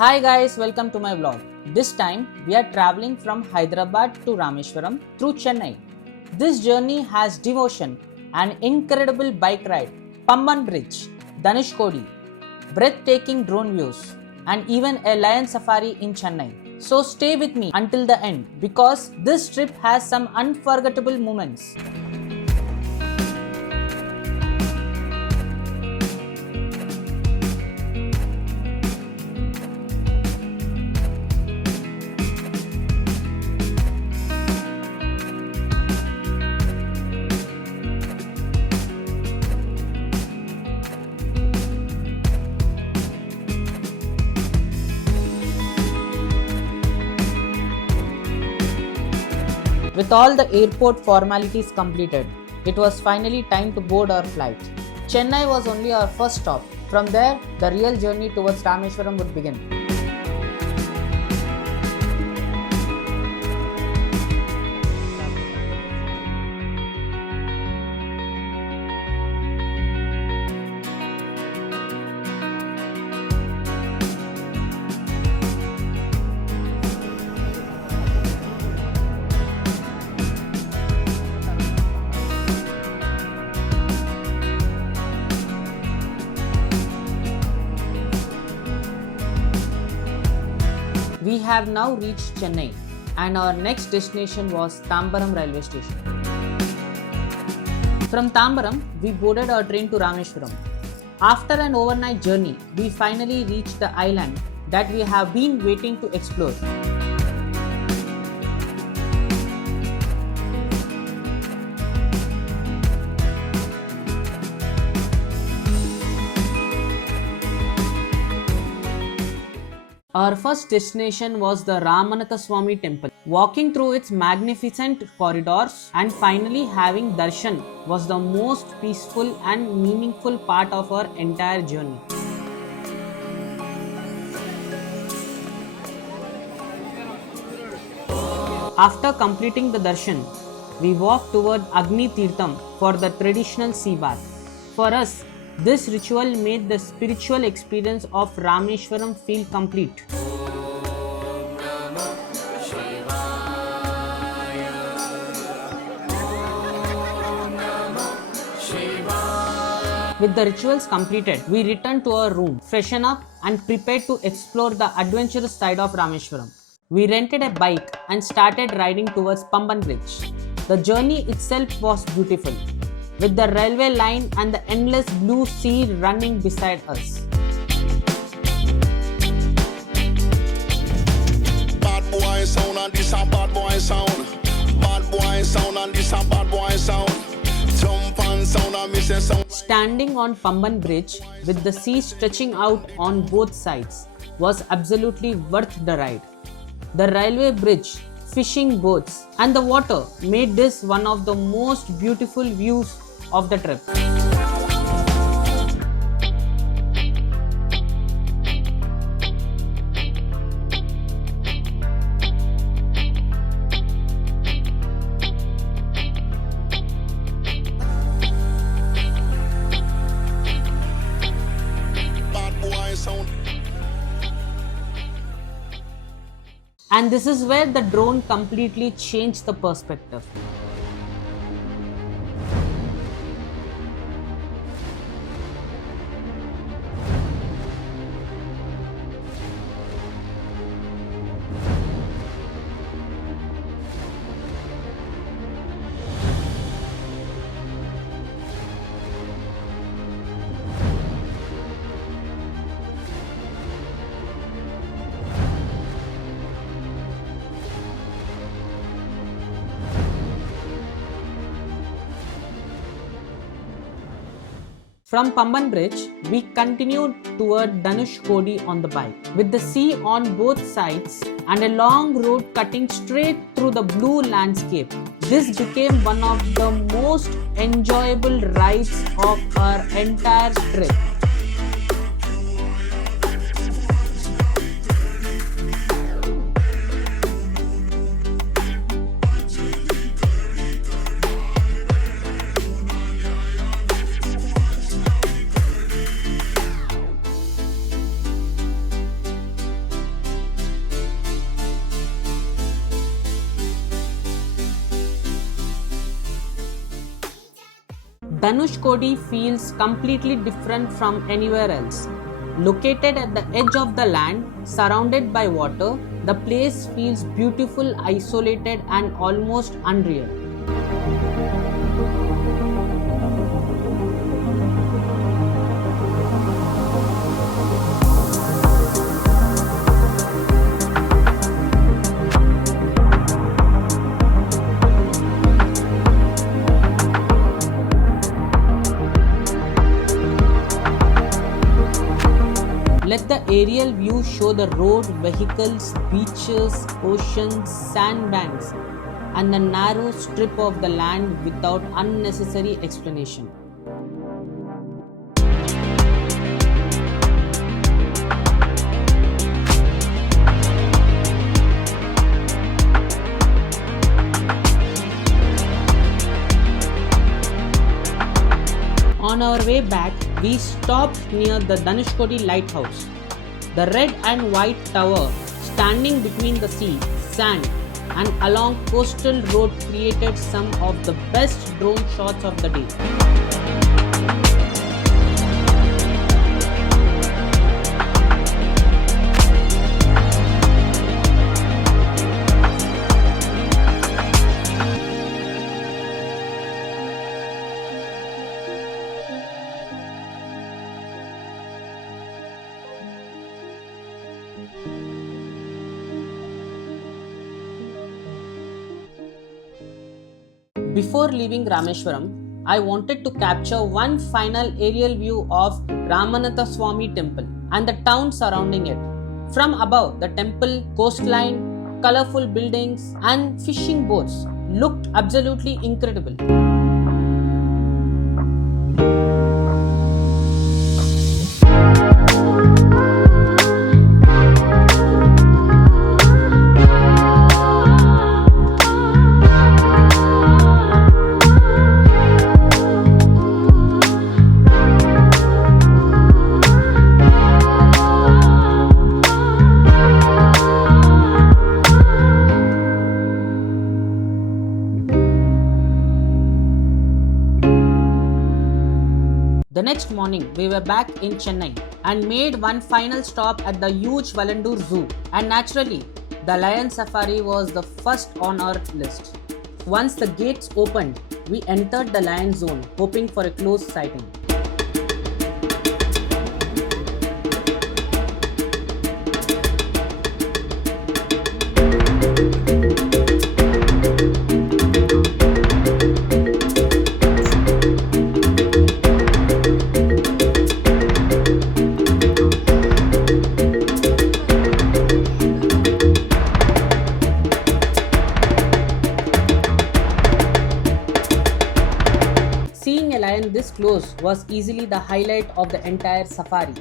Hi guys, welcome to my vlog. This time we are traveling from Hyderabad to Rameswaram through Chennai. This journey has devotion, an incredible bike ride, Pamban Bridge, Dhanushkodi, breathtaking drone views, and even a lion safari in Chennai. So stay with me until the end because this trip has some unforgettable moments. With all the airport formalities completed, it was finally time to board our flight. Chennai was only our first stop. From there, the real journey towards Rameswaram would begin. We have now reached Chennai and our next destination was Tambaram railway station. From Tambaram, we boarded our train to Rameswaram. After an overnight journey, we finally reached the island that we have been waiting to explore. Our first destination was the Ramanathaswamy Temple. Walking through its magnificent corridors and finally having Darshan was the most peaceful and meaningful part of our entire journey. After completing the Darshan, we walked toward Agni Theertham for the traditional sea bath. For us, this ritual made the spiritual experience of Rameswaram feel complete. With the rituals completed, we returned to our room, freshened up and prepared to explore the adventurous side of Rameswaram. We rented a bike and started riding towards Pamban Bridge. The journey itself was beautiful, with the railway line and the endless blue sea running beside us. Bad boy sound and this a bad boy sound. Bad boy sound and this a bad boy sound. Jump and sound and miss a sound. Standing on Pamban Bridge with the sea stretching out on both sides was absolutely worth the ride. The railway bridge, fishing boats and the water made this one of the most beautiful views of the trip. Bad boy sound. And this is where the drone completely changed the perspective. From Pamban Bridge, we continued toward Dhanushkodi on the bike. With the sea on both sides and a long road cutting straight through the blue landscape, this became one of the most enjoyable rides of our entire trip. Dhanushkodi feels completely different from anywhere else. Located at the edge of the land, surrounded by water, the place feels beautiful, isolated, and almost unreal. Let the aerial view show the road, vehicles, beaches, oceans, sandbanks, and the narrow strip of the land without unnecessary explanation. On our way back, we stopped near the Dhanushkodi Lighthouse. The red and white tower standing between the sea, sand, and along coastal road created some of the best drone shots of the day. Before leaving Rameswaram, I wanted to capture one final aerial view of Ramanathaswamy Temple and the town surrounding it. From above, the temple, coastline, colorful buildings, and fishing boats looked absolutely incredible. The next morning, we were back in Chennai and made one final stop at the huge Valandur Zoo. And naturally, the lion safari was the first on our list. Once the gates opened, we entered the lion zone, hoping for a close sighting. Seeing a lion this close was easily the highlight of the entire safari.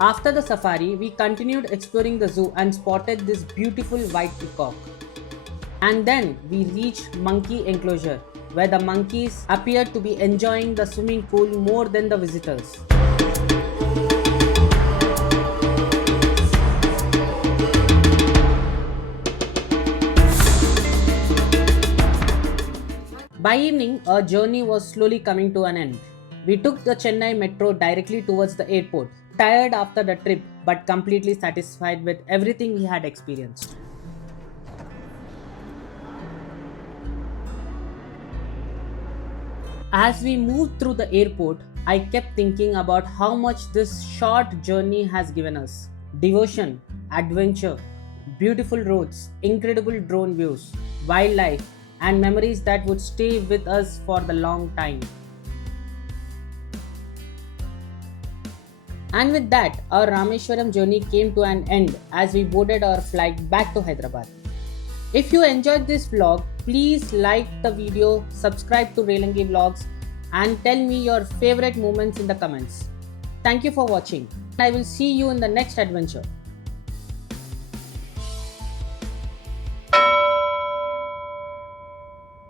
After the safari, we continued exploring the zoo and spotted this beautiful white peacock. And then we reached monkey enclosure, where the monkeys appeared to be enjoying the swimming pool more than the visitors. By evening, our journey was slowly coming to an end. We took the Chennai Metro directly towards the airport, tired after the trip but completely satisfied with everything we had experienced. As we moved through the airport, I kept thinking about how much this short journey has given us. Devotion, adventure, beautiful roads, incredible drone views, wildlife, and memories that would stay with us for the long time. And with that, our Rameswaram journey came to an end as we boarded our flight back to Hyderabad. If you enjoyed this vlog, please like the video, subscribe to Relangi vlogs, and tell me your favorite moments in the comments. Thank you for watching. I will see you in the next adventure.